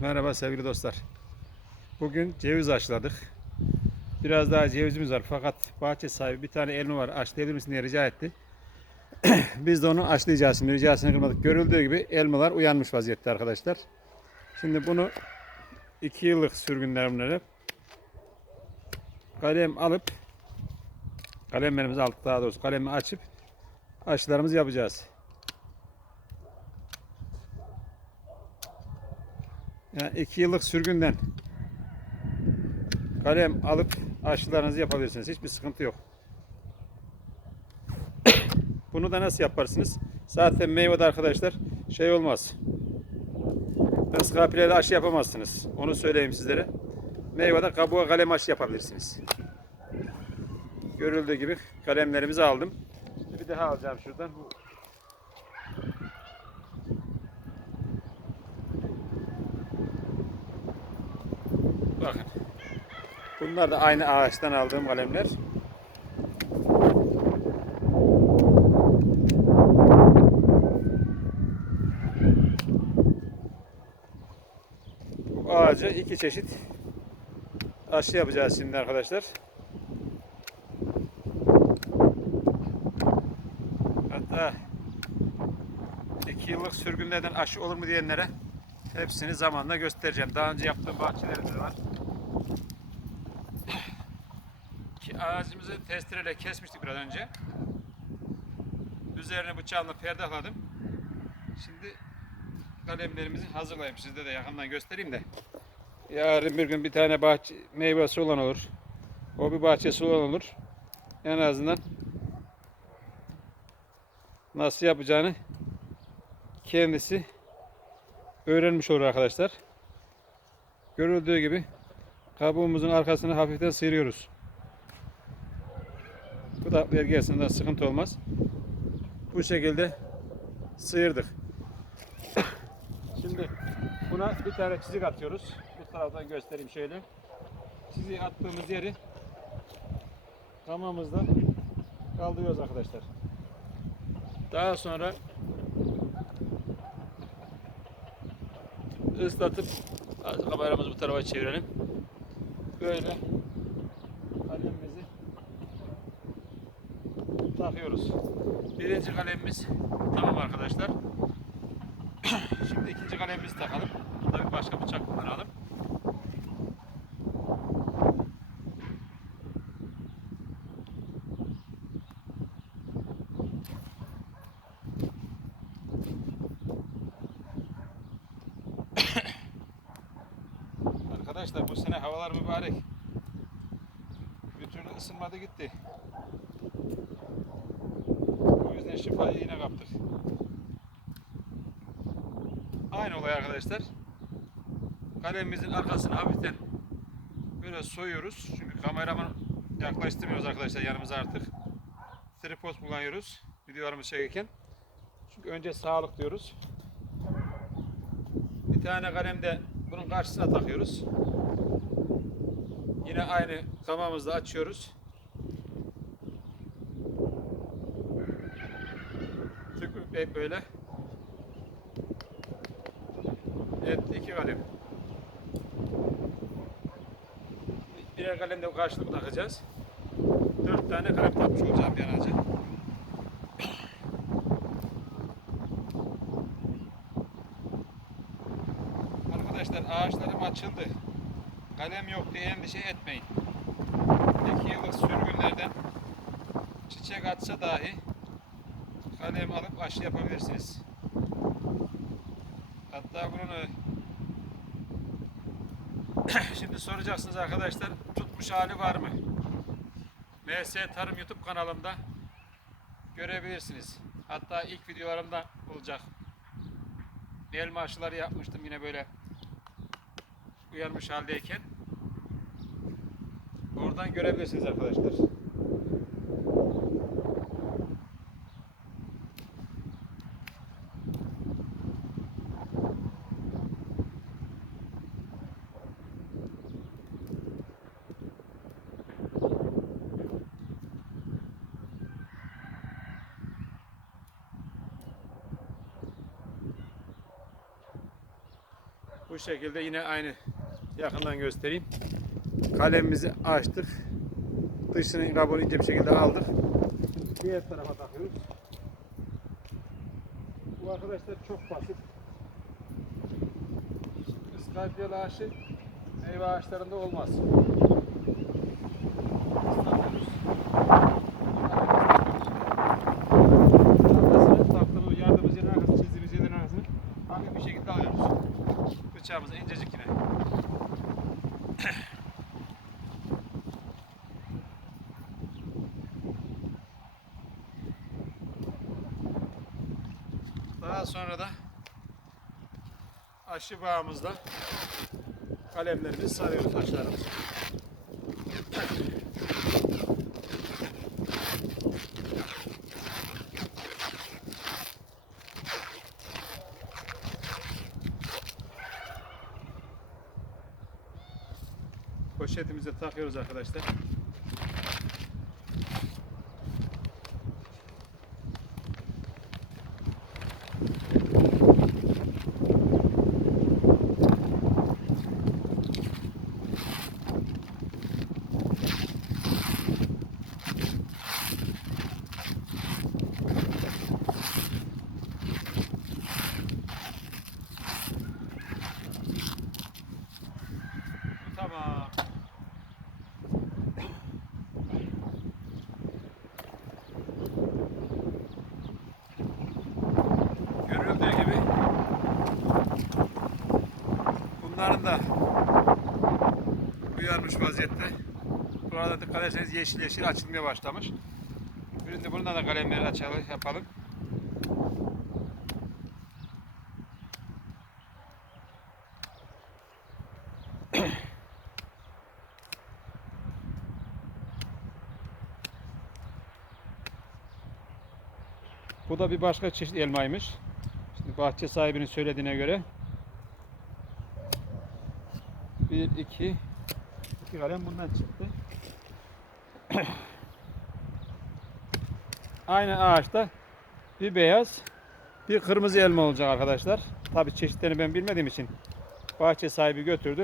Merhaba sevgili dostlar. Bugün ceviz açladık. Biraz daha cevizimiz var fakat bahçe sahibi bir tane elma var açlayabilir misin diye rica etti. Biz de onu açlayacağız şimdi ricasını kırmadık. Görüldüğü gibi elmalar uyanmış vaziyette arkadaşlar. Şimdi bunu 2 yıllık sürgünlerimleri kalem alıp kalemlerimizi aldık daha doğrusu kalemi açıp aşılarımızı yapacağız. Yani iki yıllık sürgünden kalem alıp aşılarınızı yapabilirsiniz. Hiçbir sıkıntı yok. Bunu da nasıl yaparsınız? Zaten meyvede arkadaşlar şey olmaz. Iskapiyle aşı yapamazsınız. Onu söyleyeyim sizlere. Meyvede kabuğa kalem aşı yapabilirsiniz. Görüldüğü gibi kalemlerimizi aldım. Bir daha alacağım şuradan. Bu Bunlar da aynı ağaçtan aldığım kalemler. Bu ağacı iki çeşit aşı yapacağız şimdi arkadaşlar. Hatta iki yıllık sürgünlerden aşı olur mu diyenlere hepsini zamanla göstereceğim. Daha önce yaptığım bahçelerimde de var. Ağacımızı testereyle kesmiştik biraz önce. Üzerine bıçağımla perdahladım. Şimdi kalemlerimizi hazırlayayım. Sizde de yakından göstereyim de. Yarın bir gün bir tane bahçe meyvesi olan olur. O bir bahçesi olan olur. En azından nasıl yapacağını kendisi öğrenmiş olur arkadaşlar. Görüldüğü gibi kabuğumuzun arkasını hafiften sıyırıyoruz. Bu da vergisinde sıkıntı olmaz. Bu şekilde sıyırdık. Şimdi buna bir tane çizik atıyoruz. Bu taraftan göstereyim şöyle. Çiziği attığımız yeri tamamımızda kaldırıyoruz arkadaşlar. Daha sonra ıslatıp kameramızı bu tarafa çevirelim. Böyle kalemimizi takıyoruz. Birinci kalemimiz tamam arkadaşlar. Şimdi ikinci kalemimizi takalım. Tabii başka bıçak kullanalım. Arkadaşlar bu sene havalar mübarek. Bir türlü ısınmadı gitti. Yüzden şifayı yine kaptık. Aynı olay arkadaşlar. Kalemimizin arkasını hafiften böyle soyuyoruz. Çünkü kameraman yaklaştırmıyoruz arkadaşlar yanımıza artık. Tripod kullanıyoruz videolarımızı çekerken. Çünkü önce sağlık diyoruz. Bir tane kalem de bunun karşısına takıyoruz. Yine aynı kamamızda açıyoruz. Bey böyle. Evet iki kalem. Birer kalem de karşılıklı takacağız. Dört tane kalem takmış olacağım bir önce. Arkadaşlar ağaçlarım açıldı. Kalem yok diye endişe etmeyin. İki yıllık sürgünlerden çiçek atsa dahi kalem alıp aşı yapabilirsiniz. Hatta bunun e, şimdi soracaksınız arkadaşlar tutmuş hali var mı? MS Tarım YouTube kanalımda görebilirsiniz. Hatta ilk videolarımda olacak. Elma aşıları yapmıştım yine böyle uyanmış haldeyken. Oradan görebilirsiniz arkadaşlar. Bu şekilde yine aynı yakından göstereyim. Kalemimizi açtık. Dışını kabuğunu ince bir şekilde aldık. Diğer tarafa takıyoruz. Bu arkadaşlar çok basit. Iskarpiyalı ağaçı meyve ağaçlarında olmaz. Islatıyoruz. Arkasını taktığımız yardımcı yerin arkasını çizdiğimiz yerin arkasını hafif bir şekilde alıyoruz. Bıçağımız incecik yine. Daha sonra da aşı bağımızda kalemlerimizi sarıyoruz aşağılarımızı. Poşetimize takıyoruz arkadaşlar. kurumuş vaziyette. Burada dikkat ederseniz yeşil yeşil açılmaya başlamış. Şimdi bundan da kalemleri açalım, yapalım. Bu da bir başka çeşit elmaymış. Şimdi bahçe sahibinin söylediğine göre 1 2 bir kalem bundan çıktı. Aynı ağaçta bir beyaz, bir kırmızı elma olacak arkadaşlar. Tabi çeşitlerini ben bilmediğim için bahçe sahibi götürdü.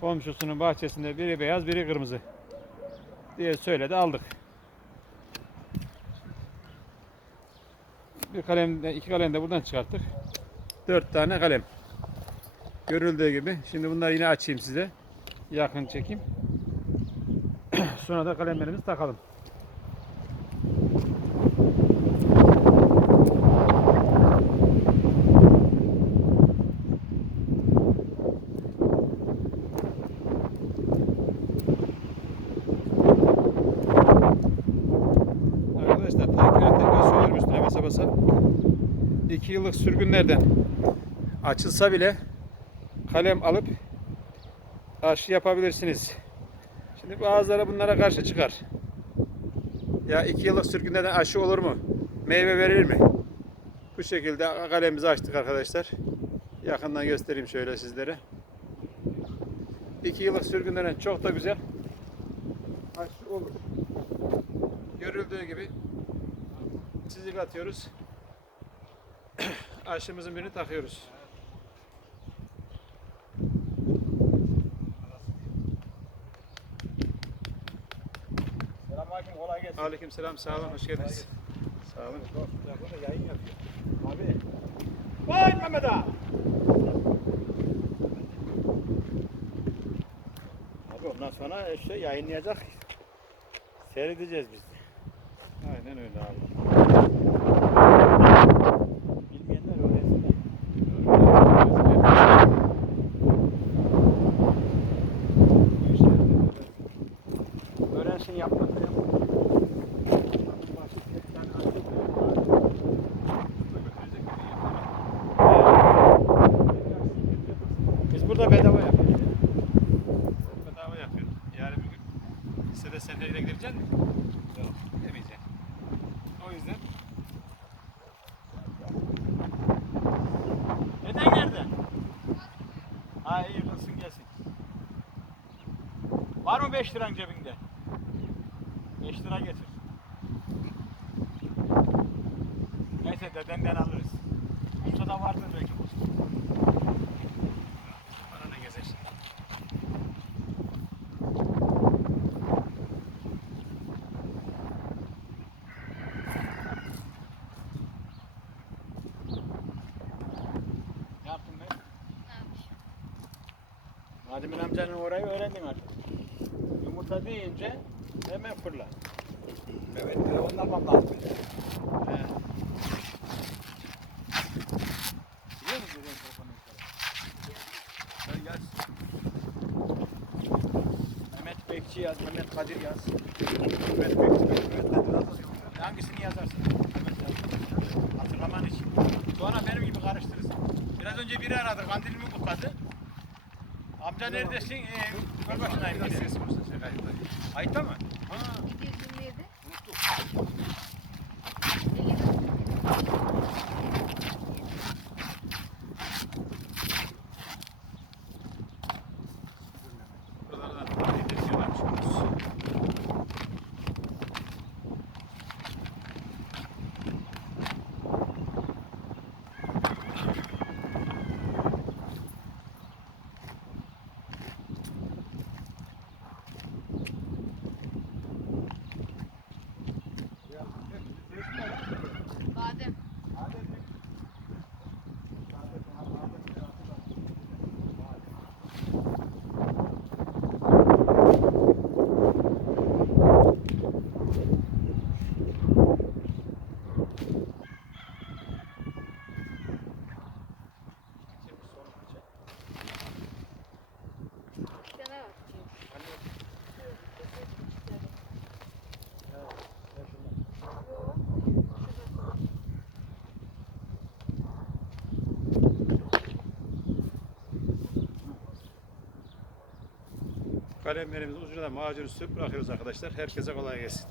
Komşusunun bahçesinde biri beyaz, biri kırmızı diye söyledi aldık. Bir kalem de, iki kalem de buradan çıkarttık. Dört tane kalem. Görüldüğü gibi. Şimdi bunları yine açayım size. Yakın çekeyim. Sonra da kalemlerimizi takalım. Arkadaşlar tekrar tekrar söylüyorum üstüne basa basa. 2 yıllık sürgünlerden açılsa bile kalem alıp aşı yapabilirsiniz. Şimdi bazıları bunlara karşı çıkar. Ya 2 yıllık sürgünlerden aşı olur mu? Meyve verir mi? Bu şekilde kalemimizi açtık arkadaşlar. Yakından göstereyim şöyle sizlere. 2 yıllık sürgünlerden çok da güzel aşı olur. Görüldüğü gibi çizik atıyoruz. Aşımızın birini takıyoruz. Selamünaleyküm kolay gelsin. Aleyküm selam, sağ olun, hoş geldiniz. Sağ olun. Burada yayın yapıyor. Abi. Vay Mehmet ağa. Abi ondan sonra işte yayınlayacak. Seyredeceğiz biz. Aynen öyle abi. Burada bedava yapıyoruz. Bedava yapıyor. Yarın bir gün lisede seninle gideceksin mi? Yok. Demeyeceksin. O yüzden Neden nerede? Ha iyi kılsın gelsin. Var mı 5 liran cebinde? 5 lira getir. Neyse dedenden alırız. Adem'in amcanın orayı öğrendin artık. Yumurta deyince hemen fırla. Evet, telefondan lazım. He. Biliyor musun benim telefonu Sen gel. Mehmet Bekçi yaz, Mehmet Kadir yaz. Mehmet Bekçi, Mehmet Kadir nasıl yok? Hangisini yazarsın? Mehmet yaz. Hatırlaman için. Sonra benim gibi karıştırırsın. Biraz önce biri aradı, kandilimi kutladı. Amca neredesin? Ee, göl başındayım Biraz dedi. ses olsa kayıtlar. Ayıpta mı? Kalemlerimizi ucuna da macun sürüp bırakıyoruz arkadaşlar. Herkese kolay gelsin.